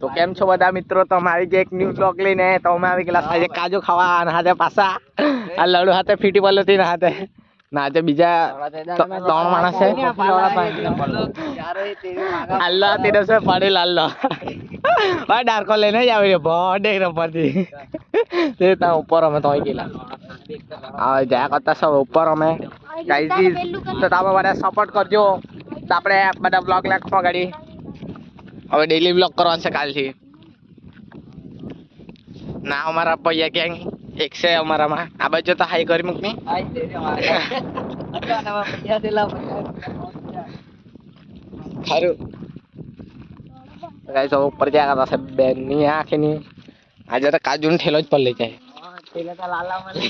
તો કેમ છો બધા મિત્રો? તો અમારી જે એક ન્યૂ બ્લોગ લઈને તો અમે આવી ગયેલા આજે કાજુ ખાવા અને હાથે પાછા આ લડુ હાથે ફીટી પલ્લોથી ના હાથે ના આજે બીજા 3 માણસ છે. અલ્લાહ તેરે સે પડેલ અલ્લાહ ભાઈ ડાર્કો લઈને જ આવી બડે રપરથી તે તા ઉપર અમે તો ગયેલા હવે જા કરતા સૌ ઉપર અમે ગાઈઝ તો તમે બધા સપોર્ટ કરજો તો આપણે બધા બ્લોગ લાખવા ગાડી હવે ડેલી બ્લોગ કરવાનો છે કાલથી ના અમારા પૈયા ગેંગ એક છે અમારામાં આ બાજુ તો હાઈ કરી મૂકની ખારું ગાઈસ ઉપર જા કરતા છે બેનની આંખની આજે તો કાજુ ને ઠેલો જ પર લઈ જાય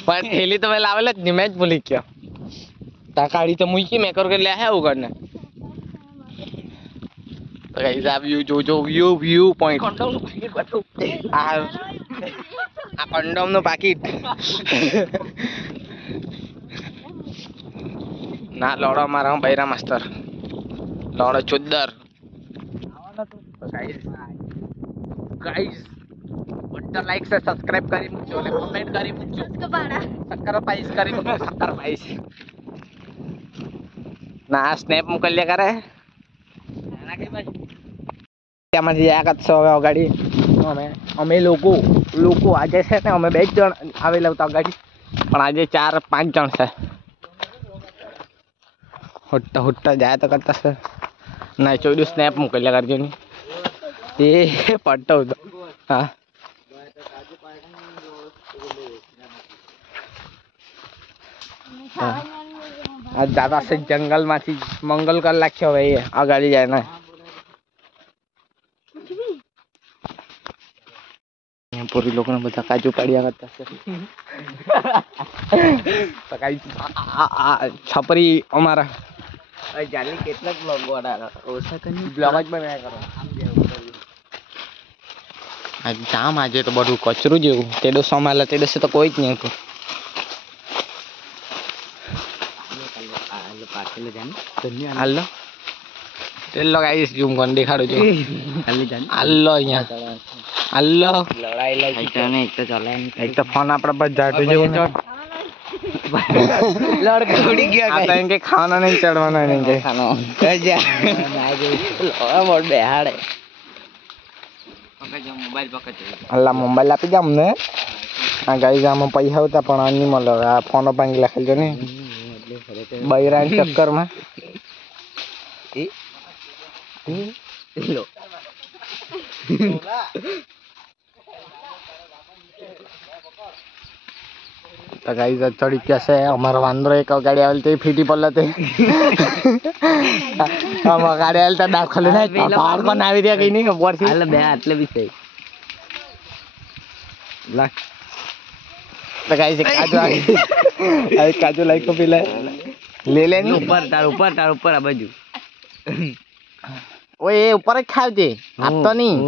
પણ થેલી તો મેં લાવેલ જ નહીં મેં જ ભૂલી ગયો તા કાઢી તો મૂકી મેં કરું કે લે હે એવું કરીને તો ગાઈસ આ વ્યૂ જો વ્યૂ પોઈન્ટ આ કંડોમ નું પાકીટ ના લોડો મારા બૈરા માસ્ટર લોડો ચુદ્દર ગાઈસ બધા લાઈક से सब्सक्राइब કરી મૂકજો અને કમેન્ટ કરી મૂકજો સક્કર પાઈસ કરી મૂકજો સક્કર પાઈસ ના સ્નેપ મોકલ્યા કરે ત્યાંમાંથી આ કચ્છો ગાડી અમે લોકો આજે છે ને અમે 2 જણ આવેલા હતા ગાડી પણ આજે 4-5 જણ છે હુટ્ટા જાય તો કરતા છે ના 14 સ્નેપ મોકલ્યા કરજો ની એ પડતો હતો હા આ દાદા છે જંગલમાંથી મંગલ કર લાખ્યો ભાઈ આ ગાડી જાય ને પૂરી લોકોને બધા કાજુ પાડ્યા કરતા છે છપરી અમારા જાલી કેટલાક બ્લોગ વાળા ઓછા કરી બ્લોગ જ બનાવ્યા કરો આજ જામ આજે તો બધું કચરું જેવું તેડો સમાલા તેડો તો કોઈ જ નહીં હતું હાલો તેલ ગાઈસ ઝૂમ કરીને દેખાડો છો હાલો અહીંયા હાલો એક તો ફોન આપડા પર જાટું જેવું કે ખાના નહીં ચડવાના નહીં કે બેહાડે અલ્લા મોબાઈલ આપી દે અમને આ ગાઈસ આમાં પૈસા હતા પણ આ નહીં મળે આ ફોનો ભાંગી લખેલ ને બૈરા ચક્કર માં તો ગાઈસ ચડી ગયા છે અમારો વાંદરો એક ગાડી આવેલ તે ફીટી પડલા તે અમાર ગાડી આવેલ તો દાખલ ને પાર કોણ આવી રહ્યા કઈ નહીં ખબર છે હાલે બે આટલે બી છે લાખ તો ગાઈસ કાજુ આવી કાજુ લાઈક કો પીલે લે લે ની ઉપર તાર ઉપર આ બાજુ ઓય એ ઉપર જ ખાવજે આપ તો નહીં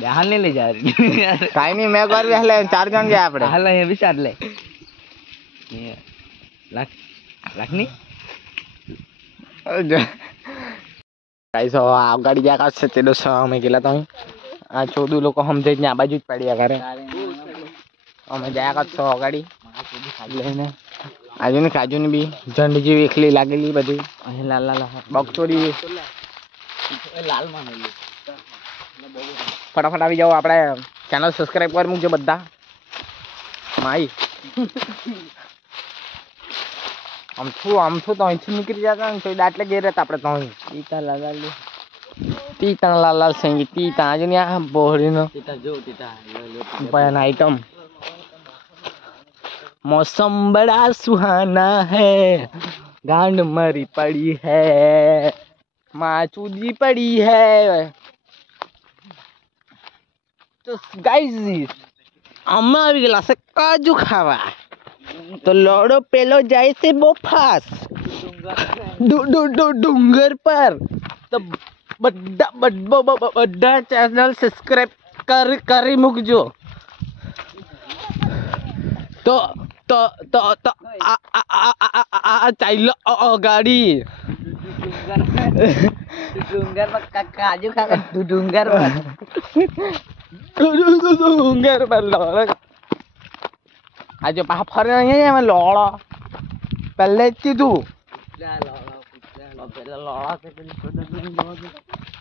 બેહાલ ને લે જા કાઈ નહીં મેં કર બેહલે 4 જણ ગયા આપણે હાલે એ બી ચાલે લાખ ની ગાઈસ આ ગાડી જા કાશે તે દોસ અમે ગેલા તો આ 14 લોકો સમજે જ ને આ બાજુ જ પડ્યા કરે અમે જા કાછો ગાડી લઈને આજુ ને કાજુ ને બી ઝંડ જેવી એકલી લાગેલી બધી અહીં લાલ બકચોરી લાલ માં ફટાફટ આવી જાઓ આપણે ચેનલ સબસ્ક્રાઇબ કરી મૂકજો બધા માઈ આમ છું તો અહીંથી નીકળી જતા ને તો દાટલે ગઈ રહેતા આપણે તો અહીં તીતા લાલ સંગીત તીતા આજે ને આ બોહડીનો બયાન આઈટમ मौसम बड़ा सुहाना है गांड मरी पड़ी है माँ चूदी पड़ी है तो गाइस અમે આવી ગયેલા છે કાજુ ખાવા તો લોડો પેલો જાય છે બોફાસ ડુંગર પર તો બધા ચેનલ સબસ્ક્રાઇબ કરી મૂકજો તો ચાલ્યો ગાડી ડુંગર પર કાજુ ખા ડુંગર પર ડુંગર પર લોળો આજે પા ફરે અહીંયા અમે લોળો પહેલે જ કીધું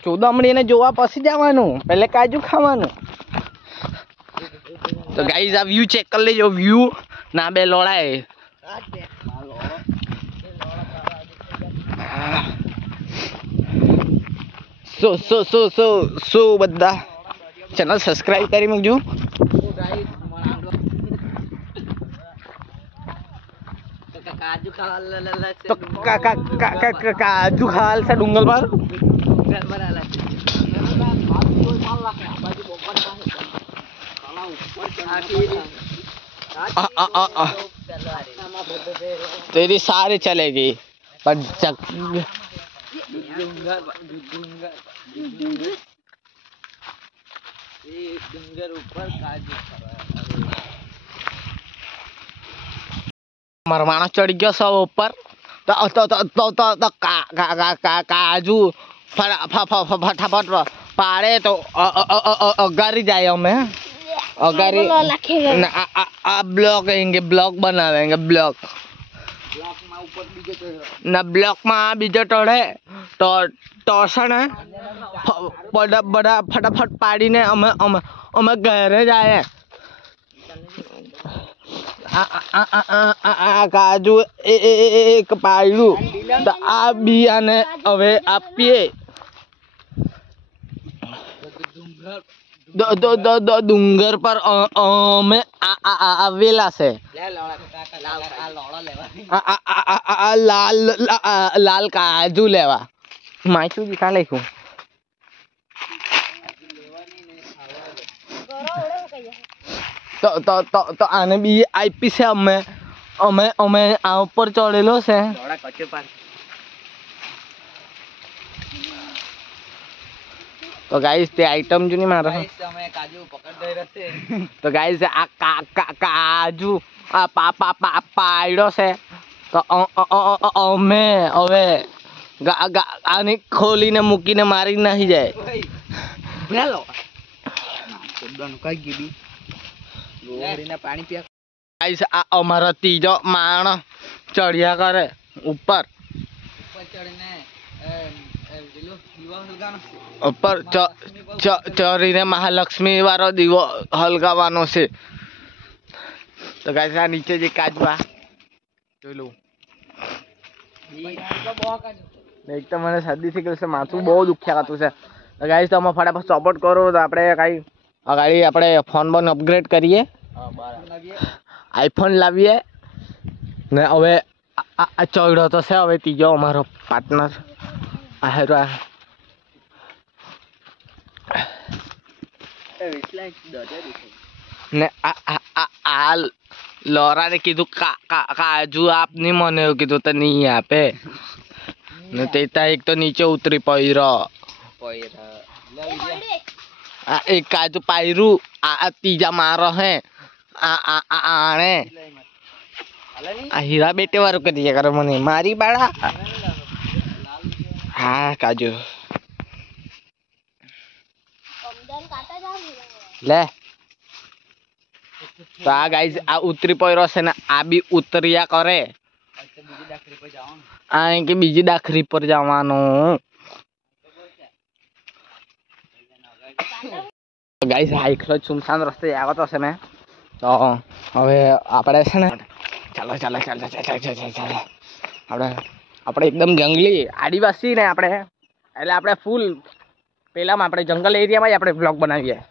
ચોદામણીને જોવા પછી જવાનું પહેલે કાજુ ખાવાનું તો ગાઈઝ આ વ્યૂ ચેક કરી લેજો વ્યૂ ના બે લોળાય સો બધા ચેનલ સબસ્ક્રાઇબ કરી મૂકજો કાજુ ખાવા તો કાજુ ખાલ છે ડુંગર પર तेरी सारी चलेगी पर ડુંગર ઉપર કાજુ મારો માણસ ચડી ગયો સૌ ઉપર તો કાજુ ફટાફટ પાડે તો અગારી જાય અમે અગારી આ બ્લોક કહેંગે બ્લોક બનાવેંगे બ્લોક ના બ્લોક માં બીજો ટળે તો ટોસણ બધા ફટાફટ પાડીને અમે ઘરે જાય આ કાજુ એક પાડ્યું તો આ બિયાને હવે આપીએ ડુંગર પર અમે આવેલા છે લાલ કાજુ લેવા માયતું કા લખ્યું તો આને બી આપી છે અમે આ ઉપર ચડેલો છે તો ગાઈસ તે આઈટમ જો નહીં મારો તો ગાઈસ આ કાજુ આ પાડ્યો છે તો અમે હવે આને ખોલીને મૂકીને મારી નાખી જાય ગાઈસ આ અમારો ત્રીજો માણસ ચડ્યા કરે ઉપર ઉપર ચરીને મહાલક્ષ્મી વાળો દીવો હલગાવાનો છે તો ગાઈસ આ નીચે જે કાજુ આ જોઈ લઉં એક તો મને શરદી થઈ ગયું છે માથું બહુ દુખ્યા કરતું છે તો ગાઈસ તમે ફટાફટ સપોર્ટ કરો તો આપણે કાંઈ અગાડી આપણે ફોન બોન અપગ્રેડ કરીએ આઈફોન લાવીએ ને હવે આ ચડ્યો તો છે હવે ત્રીજો અમારો પાર્ટનર આહેરો ને આ લોરાને કીધું કાજુ આપ નહીં મને એવું કીધું તો નહીં આપે ને તે એક તો નીચે ઉતરી પડ્યો આ એક કાજુ પાયરું આ ત્રીજા મારો હે આણે આ હીરા બેટે વાળું કરી કરે મને મારી બાળા હા કાજુ લે તો આ ગાઈસ આ ઉતરી પડ્યો છે ને આ બી ઉતર્યા કરે આ કે બીજી દાખરી પર જવાનું ગાઈસ આ એકલો સુમસાન રસ્તે આવતો છે ને તો હવે આપણે છે ને ચાલો આપણે એકદમ જંગલી આદિવાસી ને આપણે એટલે આપણે ફૂલ પેલામાં આપણે જંગલ એરિયામાં જ આપણે બ્લોગ બનાવીએ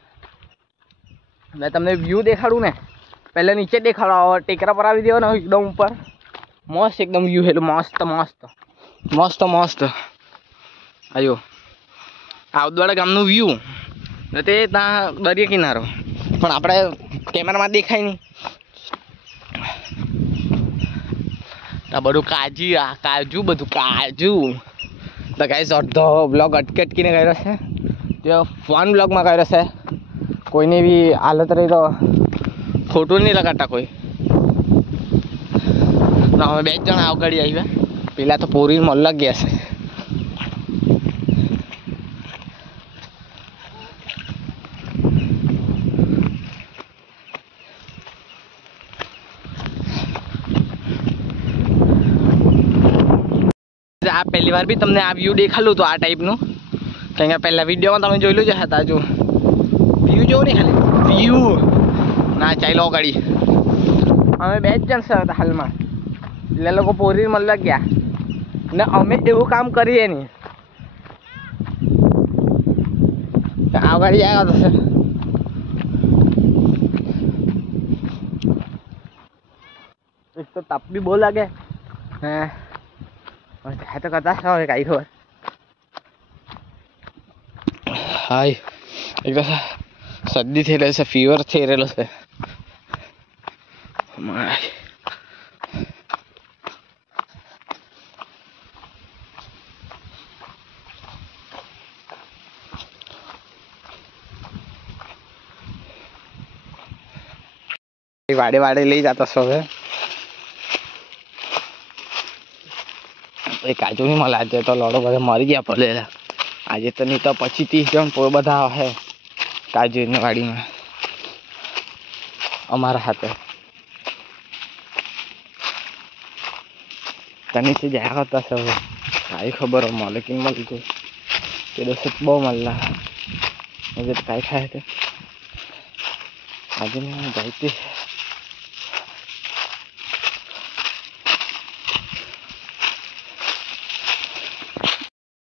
મેં તમને વ્યૂ દેખાડું ને પહેલાં નીચે દેખાડો ટેકરા પર આવી દેવાનો એકદમ ઉપર મસ્ત એકદમ વ્યૂ હેલું મસ્ત આયો આવદવાડા ગામનું વ્યૂ તે ત્યાં દરિયા કિનારો પણ આપણે કેમેરામાં દેખાય નહીં આ બધું કાજુ બધું તો ગાઈસ અડધો બ્લોગ અટકીને કર્યો છે જે ફન બ્લોગમાં કર્યો છે કોઈની બી હાલત રહી તો ખોટું નહીં લગાડતા કોઈ અમે 2 જણા આવગાડી આવ્યા પેલા તો પૂરી મલ્લક ગયા છે આ પહેલી વાર બી તમને આ વ્યૂ દેખાડું તો આ ટાઈપનું, કારણ કે પહેલા વિડીયોમાં તમે જોયેલું જ હતા. જો વ્યૂ જોવો ને ખાલી વ્યૂ ના ચાલ્યો ગાડી. અમે 2 જ જણ છે હાલમાં, એટલે લોકો પોરી મળવા ગયા ને અમે એવું કામ કરીએ નહીં. આ ગાડી આવ્યા તો સર એક તો તાપ બી બહુ લાગે હે તો કરતા હવે કાંઈ ખબર. હાય એક શરદી થઈ રહેલી છે, ફીવર થઈ રહેલો છે. વાડે વાડે લઈ જતા છો હવે. એ કાજુ નહીં મળે આજે તો લડો બધા મરી ગયા પડેલા. આજે તો નહીં તો 25-30 જણ બધા હે કાજુની વાડીમાં અમારા હાથે. નીચે જયા કરતા છે હવે કાંઈ ખબર મળે કે મળતું કે દસ બહુ મળલા આજે કાંઈ થાય તે આજે જાયતી.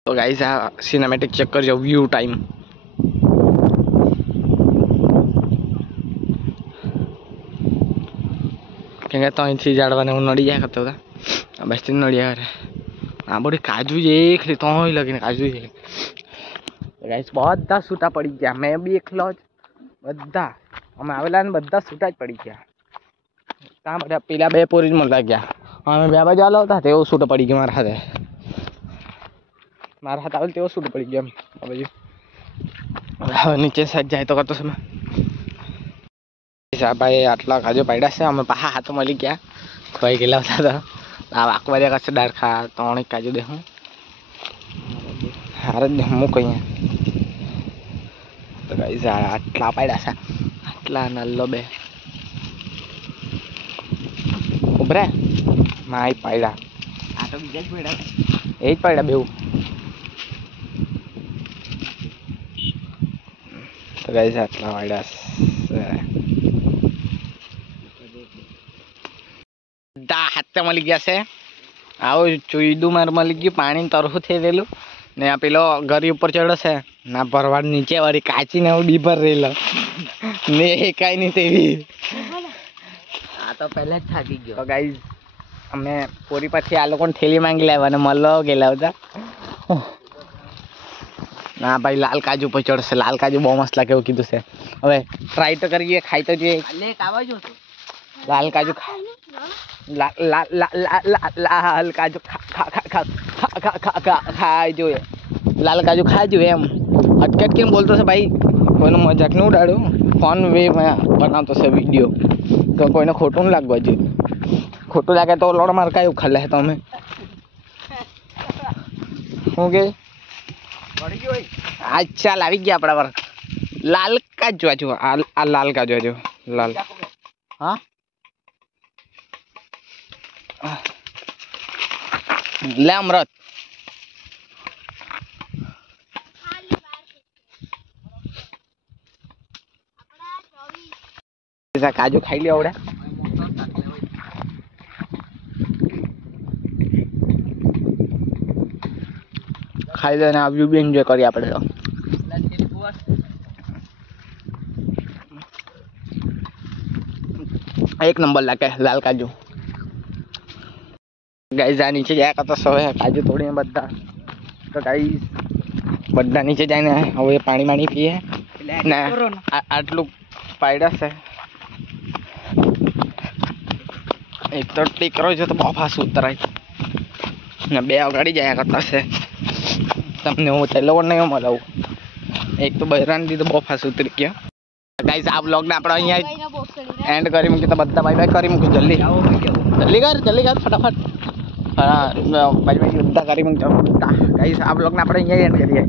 તો ગાઈસ આ સિનેમેટિક ચેક કરજો વ્યૂ ટાઈમ. કેમ કે તો અહીંથી ઝાડવાને હું નડી જાય કરતો હતા બસથી નડિયા કરે. આ બધી કાજુ જ એકલી તો લગીને કાજુ છે ગાઈસ. બધા છૂટા પડી ગયા, મેં બી એકલો જ. બધા અમે આવેલા ને બધા છૂટા જ પડી ગયા. ત્યાં બધા પેલા 2 પોરી જ મળવા ગયા. અમે 2 બાજુ આલો હતા તેઓ છૂટા પડી ગયા મારા હાથે. મારા હાથ આવેલ તેઓ છૂટું પડી ગયા એમ બાજુ. હવે નીચે સાઈડ જાય તો કરતો સમય ભાઈ આટલા કાજુ પાડ્યા છે. અમે પાછા હાથ મળી ગયા ખવાઈ ગયેલા હતા તો આ વાકવારિયા કશે ડાળખા 3 કાજુ દે હું હાર જ દે હું કહીએ તો ગાઈસ આટલા પાડ્યા છે. આટલા નલ્લો 2 ઉભરે માય પાડ્યા. આ તો બીજા જ પડ્યા, એ જ પાડ્યા 2. તો ગાઈસ આટલા વાડ્યા બધા હાથે મળી ગયા છે. આવું ચૂયડું માર મળી ગયું, પાણી તરફું થઈ રહેલું ને આ પેલો ઘરી ઉપર ચડ્યો છે ના ભરવાડ નીચે વાળી કાચી ને ડી ભર રહેલો ને એ કાંઈ નહીં તેવી. આ તો પહેલા જ થાકી ગયો. તો ગાઈસ અમે પોરી પાછી આ લોકોને થેલી માંગી લાવ્યા અને મળવા ગયેલા હતા. ના ભાઈ લાલ કાજુ પર ચડશે. લાલ કાજુ બહુ મસ્ત લાગે એવું કીધું છે. હવે ટ્રાય તો કરીએ, ખાઈ તો જોઈએ. લાલ કાજુ લાલ કાજુ ખાઈ જોઈએ. લાલ કાજુ ખાઈ જોઈએ એમ અટકેટ કેમ બોલતો છે ભાઈ? કોઈનો મજાક નહીં ઉડાડ્યો, ફોન વે બનાવતો છે વિડીયો તો કોઈને ખોટું નહીં લાગવા જોઈએ. ખોટું લાગે તો લોડ માર કાયું ખાલે તમે શું કે આ ચાલ આવી ગયા આપણા પર લાલ કાજુ. જો આ લાલ કાજુ જો લાલ. હા લે અમૃત કાજુ ખાઈ લે આવડે. ખાઈ દે ને આ વ્યૂ બી એન્જોય કરીએ આપણે તો. એક નંબર લાગે લાલ કાજુ. ગાઈસ આ નીચે જાય કરતો સવે કાજુ તોડીને બધા. તો ગાઈસ બધા નીચે જઈને હવે પાણી પીએ ને આટલું પાડ્યા છે. એક તો ટીકરો છે તો બહુ ફાસ ઉતરાય ને 2 અગાડી જાય કરતા છે. તમને હું તેલો નહીં મળાવું. એક તો બહેરાન દીધો બહુ ફાસ ઉતરી ગયા. ગાઈસ આ બ્લોગને આપણે અહીંયા એન્ડ કરી મૂકી તો બધા બાય બાય કરી મૂકી. જલ્દી કર ફટાફટ. હા બાય બાય બધા કરી મૂકજો. ગાઈસ આ બ્લોગને આપણે અહીંયા એન્ડ કરીએ.